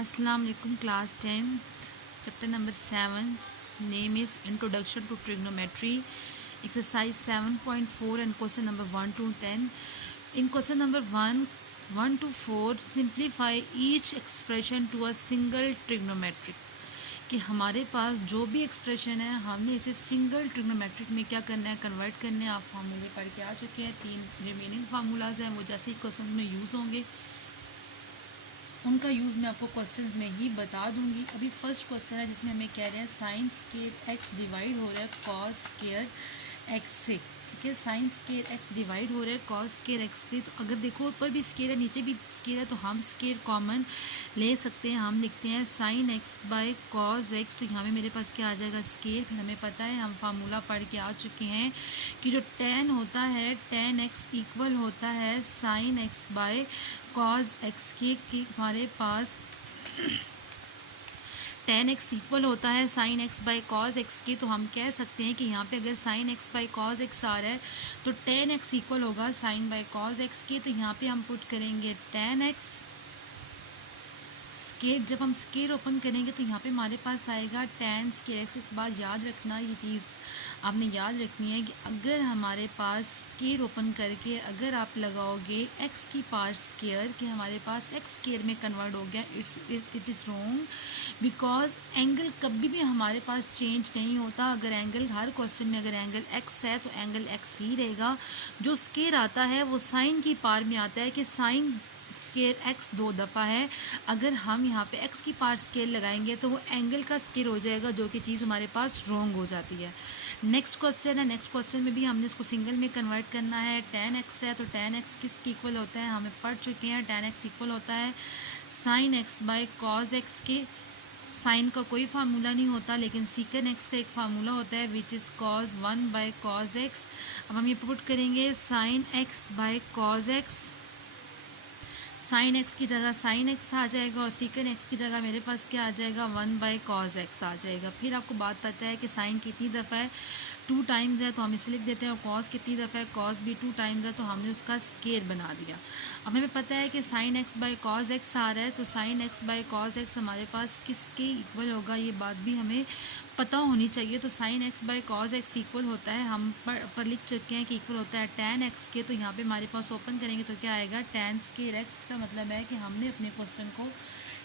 अस्सलाम वालेकुम class 10th chapter number 7 name is introduction to trigonometry exercise 7.4 and question number 1 to 10 in question number 1 to 4 simplify each expression to a single trigonometric कि हमारे पास जो भी expression है हमने इसे सिंगल ट्रिग्नोमेट्रिक में क्या करना है, कन्वर्ट करने। आप फार्मूले पढ़ के आ चुके हैं। 3 रिमेनिंग फार्मूलाज हैं, वो जैसे ही क्वेश्चन में यूज़ होंगे उनका यूज़ मैं आपको क्वेश्चंस में ही बता दूंगी। अभी फर्स्ट क्वेश्चन है जिसमें हमें कह रहे हैं साइन स्केयर एक्स डिवाइड हो रहा है कॉस स्केयर एक्स से। ठीक है, साइन स्केयर एक्स डिवाइड हो रहा है कॉस स्केयर एक्स से। तो अगर देखो ऊपर भी स्केयर है नीचे भी स्केयर है तो हम स्केयर कॉमन ले सकते हैं। हम लिखते हैं sign x by cos x. तो यहाँ पे मेरे पास क्या आ जाएगा, स्केयर। फिर हमें पता है, हम फार्मूला पढ़ के आ चुके हैं कि जो टेन होता है टेन एक्स इक्वल होता है sine x by cos x की हमारे पास टेन एक्स इक्वल होता है sine x by cos x की। तो हम कह सकते हैं कि यहाँ पे अगर sine x by cos x आ रहा है तो टेन एक्स इक्वल होगा साइन बाई कॉज एक्स की। तो यहाँ पे हम पुट करेंगे टेन एक्स स्केयर। जब हम स्केयर ओपन करेंगे तो यहाँ पे हमारे पास आएगा टेन स्केयर एक्स। के बाद याद रखना, ये चीज़ आपने याद रखनी है कि अगर हमारे पास स्केयर ओपन करके अगर आप लगाओगे एक्स की पावर स्केयर कि हमारे पास एक्स स्केयर में कन्वर्ट हो गया, it is wrong. Because angle कभी भी हमारे पास चेंज नहीं होता। अगर एंगल हर क्वेश्चन में अगर एंगल एक्स है तो एंगल एक्स ही रहेगा। जो स्केयर आता है वो साइन की पावर में आता है कि साइन स्केयर एक्स 2 दफ़ा है। अगर हम यहाँ पे एक्स की पावर स्केयर लगाएंगे तो वो एंगल का स्केयर हो जाएगा, जो कि चीज़ हमारे पास रॉन्ग हो जाती है। नेक्स्ट क्वेश्चन है, नेक्स्ट क्वेश्चन में भी हमने इसको सिंगल में कन्वर्ट करना है। टेन एक्स है तो टेन एक्स किसके इक्वल होता है, हमें पढ़ चुके हैं। टेन एक्स इक्वल होता है sine x by cos x के। साइन का कोई फार्मूला नहीं होता, लेकिन सीकन एक्स का एक फार्मूला होता है which is cos 1 by cos x. अब हम ये पुट करेंगे sine x by cos x. Sine x की जगह साइन एक्स आ जाएगा और सीकन एक्स की जगह मेरे पास क्या आ जाएगा, 1 बाय कॉज एक्स आ जाएगा। फिर आपको बात पता है कि साइन कितनी दफ़ा है, 2 टाइम्स है तो हम इसे लिख देते हैं। और कॉस कितनी दफ़ा है, कॉस भी 2 टाइम्स है तो हमने उसका स्केयर बना दिया। अब हमें पता है कि sine x by cos x आ रहा है तो sine x by cos x हमारे पास किसके इक्वल होगा, ये बात भी हमें पता होनी चाहिए। तो sine x by cos x equal होता है, हम पर लिख चुके हैं कि इक्वल होता है टेन एक्स के। तो यहाँ पे हमारे पास ओपन करेंगे तो क्या आएगा, टेन स्केयर एक्स। इसका मतलब है कि हमने अपने क्वेश्चन को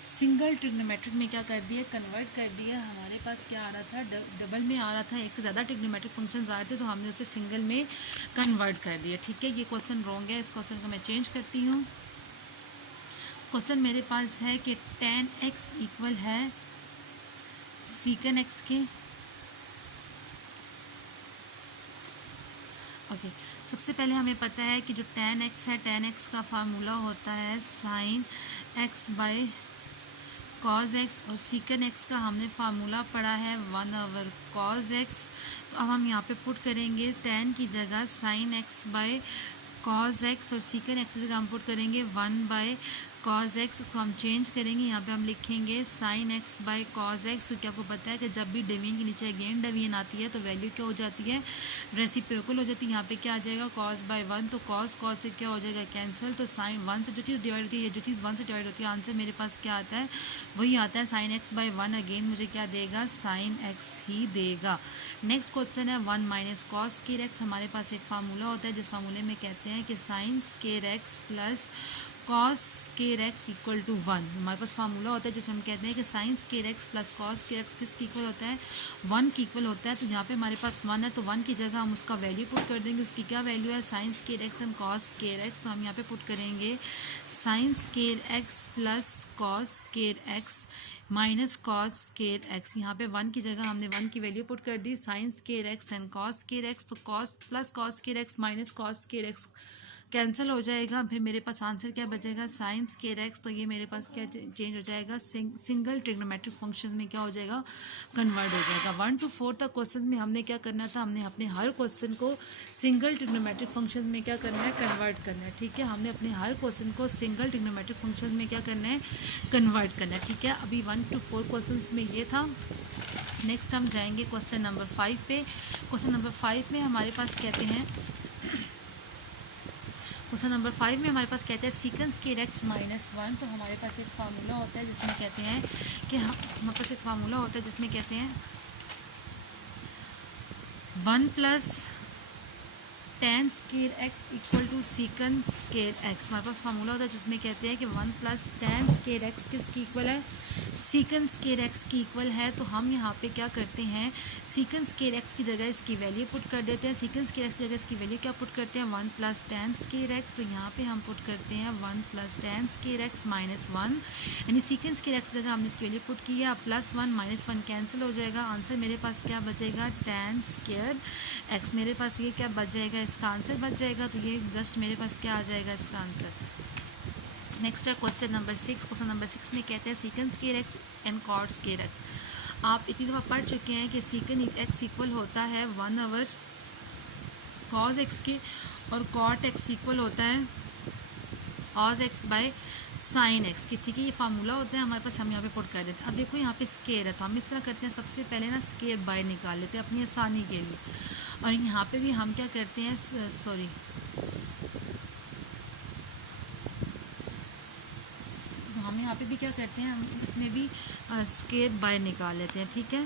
सिंगल ट्रिग्नोमेट्रिक में क्या कर दिया, कन्वर्ट कर दिया। हमारे पास क्या आ रहा था, डबल में आ रहा था, एक से ज़्यादा ट्रिग्नोमेट्रिक फंक्शंस आ रहे थे तो हमने उसे सिंगल में कन्वर्ट कर दिया। ठीक है, ये क्वेश्चन रॉन्ग है, इस क्वेश्चन को मैं चेंज करती हूँ। क्वेश्चन मेरे पास है कि टेन एक्स इक्वल है सीकन एक्स के। ओके, सबसे पहले हमें पता है कि जो टेन एक्स है, टेन एक्स का फार्मूला होता है sine x by cos x. और सीकन एक्स का हमने फार्मूला पढ़ा है 1 ओवर कॉज एक्स। तो अब हम यहाँ पे पुट करेंगे टेन की जगह sine x by cos x और सीकन एक्स की जगह हम पुट करेंगे 1 बाय कॉज एक्स। इसको हम चेंज करेंगे, यहाँ पे हम लिखेंगे sine x by cos x. क्योंकि आपको पता है कि जब भी डिवीजन के नीचे अगेन डिवीजन आती है तो वैल्यू क्या हो जाती है, रेसिप्रोकल हो जाती है। यहाँ पे क्या आ जाएगा, कॉज बाय 1, तो कॉज कॉज से क्या हो जाएगा, कैंसिल। तो साइन 1 से जो चीज़ डिवाइड होती है, जो चीज़ 1 से डिवाइड होती है, आंसर मेरे पास क्या आता है, वही आता है साइन एक्स बाय 1। अगेन मुझे क्या देगा, साइन एक्स ही देगा। नेक्स्ट क्वेश्चन है 1 माइनस कॉस स्केयर एक्स। हमारे पास एक फार्मूला होता है जिस फार्मूले में कहते हैं कि sine square x plus cos square x equal to 1। हमारे पास फार्मूला होता है जिसमें हम कहते हैं कि sine square x plus cos square x किसके इक्वल होता है, 1 की इक्वल होता है। तो यहाँ पे हमारे पास 1 है तो 1 की जगह हम उसका वैल्यू पुट कर देंगे। उसकी क्या वैल्यू है, sign square x and cos square x. तो हम यहाँ पे पुट करेंगे sign square x plus cos square x minus cos square x. यहाँ पे 1 की जगह हमने 1 की वैल्यू पुट कर दी, sine square x and cos square x. तो cos plus cos square x minus cos square x cancel हो जाएगा। फिर मेरे पास आंसर क्या बचेगा, साइन स्केयर एक्स। तो ये मेरे पास क्या चेंज हो जाएगा, सिंगल ट्रिग्नोमेट्रिक फंक्शंस में क्या हो जाएगा, कन्वर्ट हो जाएगा। 1 to 4 तक क्वेश्चंस में हमने क्या करना था, हमने अपने हर क्वेश्चन को सिंगल ट्रिग्नोमेट्रिक फंक्शंस में क्या करना है, कन्वर्ट करना है। ठीक है, हमने अपने हर क्वेश्चन को सिंगल ट्रिग्नोमेट्रिक फंक्शंस में क्या करना है, कन्वर्ट करना है। ठीक है, अभी 1 to 4 क्वेश्चंस में ये था। नेक्स्ट हम जाएंगे क्वेश्चन नंबर 5 पे। क्वेश्चन नंबर 5 में हमारे पास कहते हैं, क्वेश्चन नंबर 5 में हमारे पास कहते हैं सीकेंस स्क्वायर एक्स माइनस 1। तो हमारे पास एक फार्मूला होता है जिसमें कहते हैं कि हमारे पास एक फार्मूला होता है जिसमें कहते हैं 1 plus tan square x equal to secant square x. हमारे पास फार्मूला होता है जिसमें कहते हैं कि 1 प्लस टेन स्क्वायर एक्स किसकी इक्वल है, सीकेंस स्क्वायर एक्स की इक्वल है। तो हम यहाँ पे क्या करते हैं, सीकेंस स्क्वायर एक्स की जगह इसकी वैल्यू पुट कर देते हैं। सीकेंस स्क्वायर एक्स की जगह इसकी वैल्यू क्या पुट करते हैं, 1 प्लस टेन स्क्वायर एक्स। तो यहाँ पे हम पुट करते हैं 1 plus tan square x minus 1, यानी सीकेंस स्क्वायर एक्स की जगह हमने इसकी वैल्यू पुट की है। प्लस 1 माइनस 1 कैंसिल हो जाएगा, आंसर मेरे पास क्या बचेगा, टेन स्क्वायर एक्स। मेरे पास ये क्या बच जाएगा, इसका आंसर बच जाएगा। तो ये जस्ट मेरे पास क्या आ जाएगा, इसका आंसर। नेक्स्ट है क्वेश्चन नंबर 6। क्वेश्चन नंबर 6 में कहते हैं secant square x and cot square x. आप इतनी दफ़ा पढ़ चुके हैं कि सीकेंस एक्स इक्वल होता है 1/, कॉज एक्स के, और कॉट एक्स इक्वल होता है cos x by sine x की। ठीक है, ये फार्मूला होता है हमारे पास, हम यहाँ पे पुट कर देते हैं। अब देखो यहाँ पे स्क्वायर है तो हम इस तरह करते हैं, सबसे पहले ना स्क्वायर बाय निकाल लेते हैं अपनी आसानी के लिए। और यहाँ पे भी हम क्या करते हैं, सॉरी हम यहाँ पे भी क्या करते हैं, हम इसमें भी स्क्वायर बाय निकाल लेते हैं। ठीक है,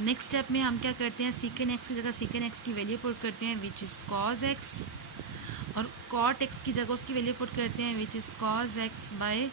नेक्स्ट स्टेप में हम क्या करते हैं, सीकेंट एक्स की जगह सीकेंट एक्स की वैल्यू पुट करते हैं विच इज़ कॉज एक्स, और कॉट एक्स की जगह उसकी वैल्यू पुट करते हैं विच is cos x by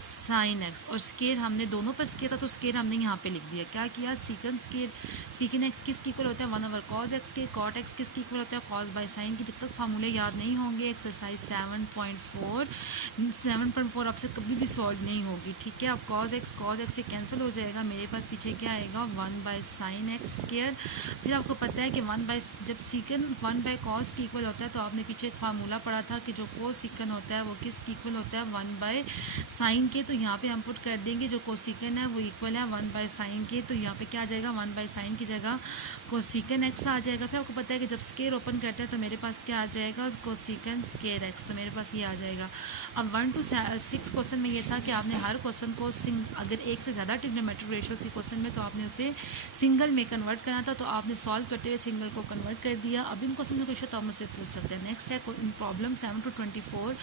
sine x. और स्केयर हमने दोनों पर स्केयर था तो स्केयर हमने यहाँ पे लिख दिया। क्या किया, सीकेंट स्केयर सीकेंट एक्स किसकी इक्वल होता है 1/, कॉज एक्स के, कॉट एक्स किसकी इक्वल होता है कॉज बाय साइन की। जब तक फार्मूले याद नहीं होंगे एक्सरसाइज 7.4 आपसे कभी भी सॉल्व नहीं होगी। ठीक है, अब कॉज एक्स से कैंसिल हो जाएगा, मेरे पास पीछे क्या आएगा 1/sin एक्स स्केयर। फिर आपको पता है कि जब सीकेंट 1/cos की इक्वल होता है तो आपने पीछे एक फार्मूला पढ़ा था कि जो कोसिकेंट होता है वो किसकी इक्वल होता है 1/sin के। तो यहाँ पे हम पुट कर देंगे जो कोसिकेंट है वो इक्वल है 1/sin के। तो यहाँ पे क्या आ जाएगा, 1/sin की जगह कोसिकेंट एक्स आ जाएगा। फिर आपको पता है कि जब स्केयर ओपन करते हैं तो मेरे पास क्या आ जाएगा, कोसिकेंट स्केयर एक्स। तो मेरे पास ये आ जाएगा। अब 1 to 6 क्वेश्चन में ये था कि आपने हर क्वेश्चन को अगर एक से ज़्यादा ट्रिग्नोमेट्रिक रेशियोज थी क्वेश्चन में तो आपने उसे सिंगल में कन्वर्ट करना था। तो आपने सॉल्व करते हुए सिंगल को कन्वर्ट कर दिया। अब इन क्वेश्चन में क्वेश्चन तो आप मुझसे पूछ सकते हैं। नेक्स्ट है problem 7 to 24,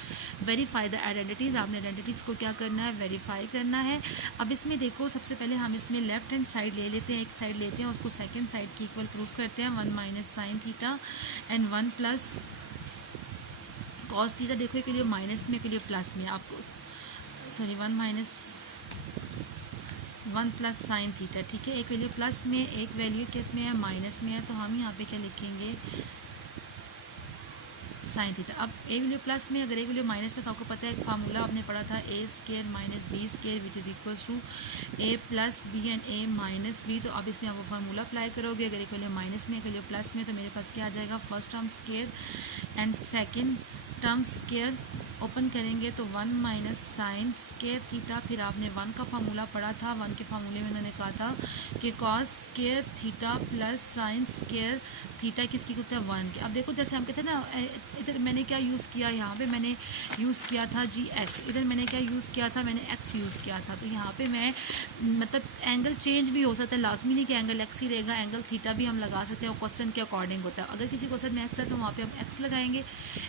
verify the identities. आपने आइडेंटिटीज़ को क्या करना है, वेरीफाई करना है। अब इसमें देखो सबसे पहले हम इसमें लेफ्ट हैंड साइड ले लेते हैं, एक साइड लेते हैं उसको सेकंड साइड की इक्वल प्रूफ करते हैं 1 - sin theta and 1 plus cos theta. देखो एक लिए माइनस में, एक लिए प्लस में, आपको सॉरी 1 प्लस साइन थीटा। ठीक है, एक वैल्यू प्लस में, एक वैल्यू किस में है, माइनस में है। तो हम यहाँ पे क्या लिखेंगे, साइन थीटा। अब ए वैल्यू प्लस में, अगर एक वैल्यू माइनस में, तो आपको पता है एक फार्मूला आपने पढ़ा था a² - b² which is equals to a + b and a - b। तो अब इसमें आप वो फार्मूला अप्लाई करोगे। अगर एक वैल्यू माइनस में, एक वैल्यू प्लस में, तो मेरे पास क्या आ जाएगा, first term square and second term square open करेंगे तो 1 - sin स्क्वायर थीटा। फिर आपने 1 का फार्मूला पढ़ा था, 1 के फार्मूले में उन्होंने कहा था कि cos square theta plus sine square theta किसकी होता है 1 के। अब देखो जैसे हम कहते हैं ना, इधर मैंने क्या यूज़ किया, यहाँ पे मैंने यूज़ किया था gx, इधर मैंने क्या यूज़ किया था, मैंने x यूज़ किया था। तो यहाँ पे मैं मतलब एंगल चेंज भी हो सकता है, लाजमी नहीं कि एंगल x ही रहेगा, एंगल थीटा भी हम लगा सकते हैं, और क्वेश्चन के अकॉर्डिंग होता है। अगर किसी क्वेश्चन में x है तो वहाँ पे हम x लगाएंगे।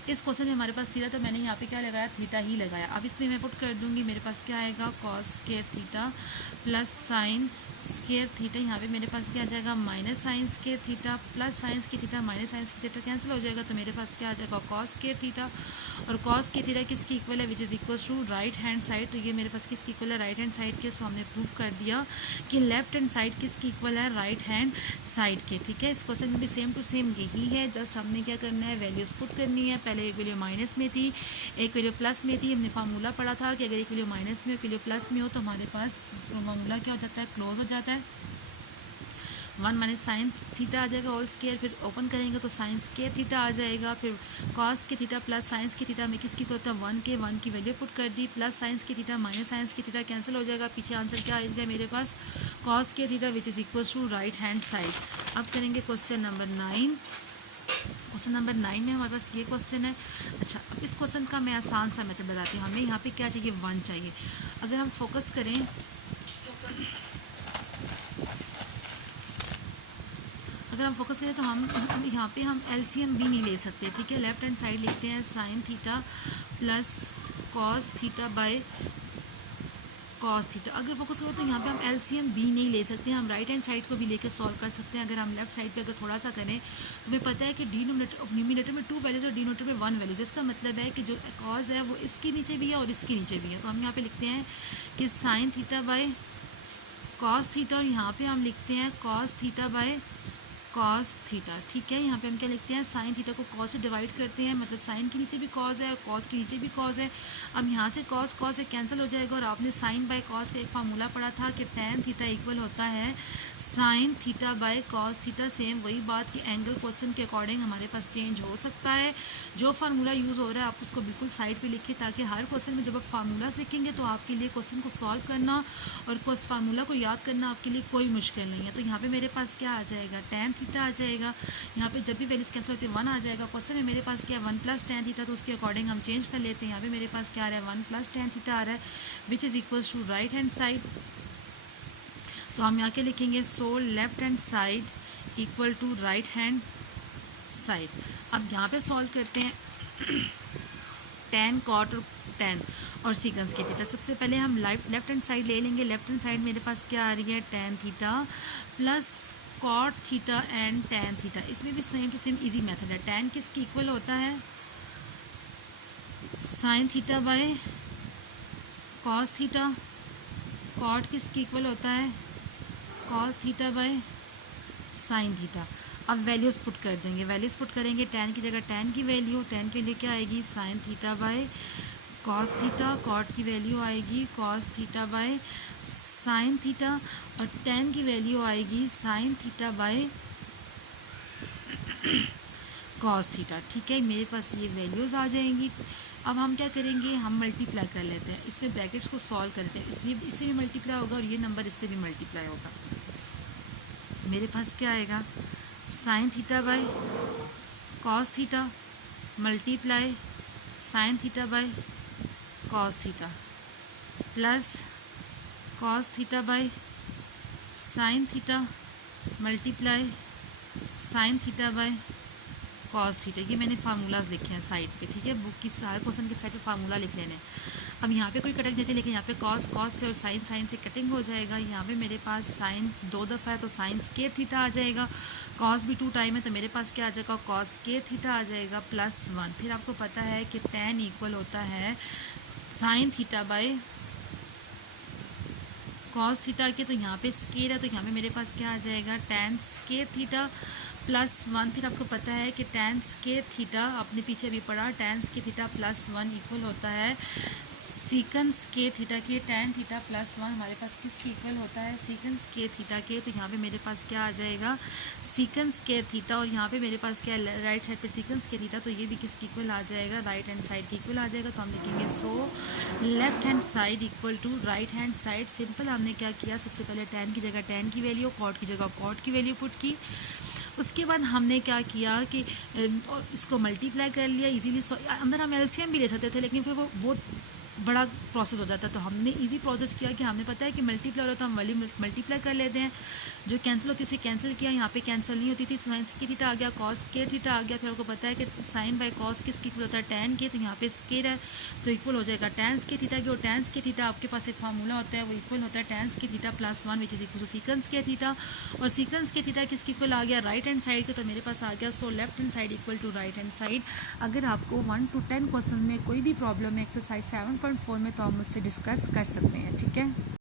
इस क्वेश्चन में हमारे पास थीटा, तो मैंने यहाँ पे क्या लगाया, थीटा ही लगाया। अब इसमें मैं पुट कर दूँगी, मेरे पास क्या आएगा, cos square theta plus sine square theta. यहाँ पे मेरे पास क्या आ जाएगा, minus sine square theta plus sine square theta minus sine square theta cancel हो जाएगा। तो मेरे पास क्या आ जाएगा, कॉस स्क्वायर थीटा, और कॉस स्क्वायर थीटा किसकी इक्वल है, which is equal to right hand side. तो ये मेरे पास किसकी इक्वल है, राइट हैंड साइड के। सो हमने प्रूव कर दिया कि लेफ्ट हैंड साइड किसकी इक्वल है, राइट हैंड साइड के। ठीक है, इस क्वेश्चन में भी सेम टू सेम यही है, जस्ट हमने क्या करना है, वैल्यूज़ पुट करनी है। पहले एक वैल्यू माइनस में थी, एक वैल्यू प्लस में थी। हमने फार्मूला पढ़ा था कि अगर एक वैल्यू माइनस में, एक वैल्यू प्लस में हो तो हमारे पास फार्मूला क्या हो जाता है, क्लोज हो जाता है। 1 - sin थीटा आ जाएगा होल स्क्वायर, फिर ओपन करेंगे तो साइन स्क्वायर थीटा आ जाएगा। फिर कॉस के थीटा प्लस साइंस की थीटा में किसकी होता है 1 की वैल्यू पुट कर दी, प्लस साइंस की थीटा माइनस साइंस की थीटा कैंसिल हो जाएगा। पीछे आंसर क्या आएगा मेरे पास, कॉस के theta which is equal to right hand side. अब करेंगे क्वेश्चन नंबर 9। क्वेश्चन नंबर 9 में हमारे पास ये क्वेश्चन है। अच्छा, अब इस क्वेश्चन का मैं आसान सा मेथड बताती हूँ। हमें यहाँ पे क्या चाहिए, 1 चाहिए। अगर हम फोकस करें अगर हम फोकस करें तो हम यहाँ पे हम एलसीएम भी नहीं ले सकते, ठीक है। लेफ्ट हैंड साइड लिखते हैं sine theta plus cos theta by cos theta. अगर फोकस करो तो यहाँ पे हम एलसीएम भी नहीं ले सकते, हम राइट हैंड साइड को भी लेकर सॉल्व कर सकते हैं। अगर हम लेफ्ट साइड पे अगर थोड़ा सा करें तो हमें पता है कि न्यूमिनेटर में 2 वैल्यूज और डिनोमिनेटर में 1 वैल्यूज, जिसका मतलब है कि जो कॉस है वो इसके नीचे भी है और इसके नीचे भी है। तो हम यहाँ पे लिखते हैं कि sign theta by cos theta, और यहाँ पे हम लिखते हैं cos theta by cos theta, ठीक है। यहाँ पे हम क्या लिखते हैं, साइन थीटा को कॉस से डिवाइड करते हैं, मतलब साइन के नीचे भी कॉस है और कॉस के नीचे भी कॉस है। अब यहाँ से कॉस कॉस से कैंसिल हो जाएगा, और आपने साइन बाय कॉस का एक फार्मूला पढ़ा था कि टैन थीटा इक्वल होता है sine theta by cos theta. Same वही बात कि एंगल क्वेश्चन के अकॉर्डिंग हमारे पास चेंज हो सकता है। जो फार्मूला यूज़ हो रहा है आप उसको बिल्कुल साइड पे लिखिए, ताकि हर क्वेश्चन में जब आप फार्मूलाज लिखेंगे तो आपके लिए क्वेश्चन को सॉल्व करना और फार्मूला को याद करना आपके लिए कोई मुश्किल नहीं है। तो यहाँ पे मेरे पास क्या आ जाएगा, टैन थीटा आ जाएगा। यहाँ पे जब भी वैल्यूज कैंसिल होती है 1 आ जाएगा। क्वेश्चन में मेरे पास क्या है 1 प्लस टैन थीटा, तो उसके अकॉर्डिंग हम चेंज कर लेते हैं। यहाँ पे मेरे पास क्या आ रहा है 1 प्लस टैन थीटा आ रहा है, which is equals to right hand side. तो हम यहाँ के लिखेंगे so left hand side equal to right hand side. अब यहाँ पे सॉल्व करते हैं टैन कॉट और टैन और सीकेंस के थीटा। सबसे पहले हम लेफ्ट हैंड साइड ले लेंगे। लेफ्ट हैंड साइड मेरे पास क्या आ रही है, tan theta plus cot theta and tan theta. इसमें भी same to same easy method है। टैन किसके इक्वल होता है, sine theta by cos theta. Cot किसके इक्वल होता है, cos theta by sine theta. अब वैल्यूज़ पुट कर देंगे, वैल्यूज़ पुट करेंगे। टैन की जगह टैन की वैल्यू क्या आएगी, sine theta by cos theta. Cot की वैल्यू आएगी cos theta by sine theta, और टैन की वैल्यू आएगी sine theta by cos theta, ठीक है। मेरे पास ये वैल्यूज़ आ जाएंगी। अब हम क्या करेंगे, हम मल्टीप्लाई कर लेते हैं, इसमें ब्रैकेट्स को सॉल्व करते हैं। इसलिए इससे भी मल्टीप्लाई होगा और ये नंबर इससे भी मल्टीप्लाई होगा। मेरे पास क्या आएगा, sign theta by cos theta multiply sign theta by cos theta plus cos theta by sine theta multiply sign theta by cos theta. ये मैंने फार्मूलाज लिखे हैं साइड पे, ठीक है। बुक की सारे क्वेश्चन के साइड पे फार्मूला लिख लेने। अब यहाँ पे कोई कटिंग नहीं थी, लेकिन यहाँ पे कॉस कॉस से और साइन से कटिंग हो जाएगा। यहाँ पे मेरे पास साइन 2 दफ़ा है तो साइन स्क्वायर थीटा आ जाएगा। कॉस भी 2 टाइम है तो मेरे पास क्या आ जाएगा, कॉस स्क्वायर थीटा आ जाएगा प्लस 1। फिर आपको पता है कि टैन इक्वल होता है sine theta by cos theta के, तो यहाँ पे स्क्वायर है तो यहाँ पे मेरे पास क्या आ जाएगा, टैन स्क्वायर थीटा प्लस 1। फिर आपको पता है कि टैन स्क्वायर थीटा, आपने पीछे भी पढ़ा, tan square theta plus 1 equal होता है सीकन स्क्वायर थीटा के। टैन थीटा प्लस 1 हमारे पास किसके इक्वल होता है, सीकन स्क्वायर थीटा के। तो यहाँ पे मेरे पास क्या आ जाएगा, सीकन स्क्वायर थीटा, और यहाँ पे मेरे पास क्या है राइट साइड पर सीकन स्क्वायर थीटा, तो ये भी किसके इक्वल आ जाएगा, राइट हैंड साइड के इक्वल आ जाएगा। तो हम लिखेंगे so left hand side equal to right hand side. Simple हमने क्या किया, सबसे पहले टैन की जगह टैन की वैल्यू, कॉट की जगह कॉट की वैल्यू पुट की। उसके बाद हमने क्या किया कि इसको मल्टीप्लाई कर लिया इजीली। अंदर हम एलसीएम भी ले सकते थे, लेकिन फिर वो बहुत बड़ा प्रोसेस हो जाता है। तो हमने इजी प्रोसेस किया कि हमने पता है कि मल्टीप्लाई हो रहा, तो हम वैल्यू मल्टीप्लाई कर लेते हैं। जो कैंसिल होती है उसे कैंसिल किया, यहाँ पे कैंसिल नहीं होती थी। साइन स्क्वायर थीटा आ गया, कॉस स्क्वायर थीटा आ गया। फिर आपको पता है कि साइन बाय कॉस किसके इक्वल होता है, टैन के, तो यहाँ पे स्क्वायर है तो इक्वल हो जाएगा टैन स्क्वायर थीटा के। और टैन स्क्वायर थीटा आपके पास एक फार्मूला होता है, वो इक्वल होता है tan square theta plus 1 which is equal to secant square theta. और सीकन स्क्वायर थीटा किसके इक्वल आ गया, राइट हैंड साइड के, तो मेरे पास आ गया so left hand side equal to right hand side. अगर आपको 1 to 10 क्वेश्चन में कोई भी प्रॉब्लम है एक्सरसाइज 7.4 में, तो आप मुझसे डिस्कस कर सकते हैं, ठीक है।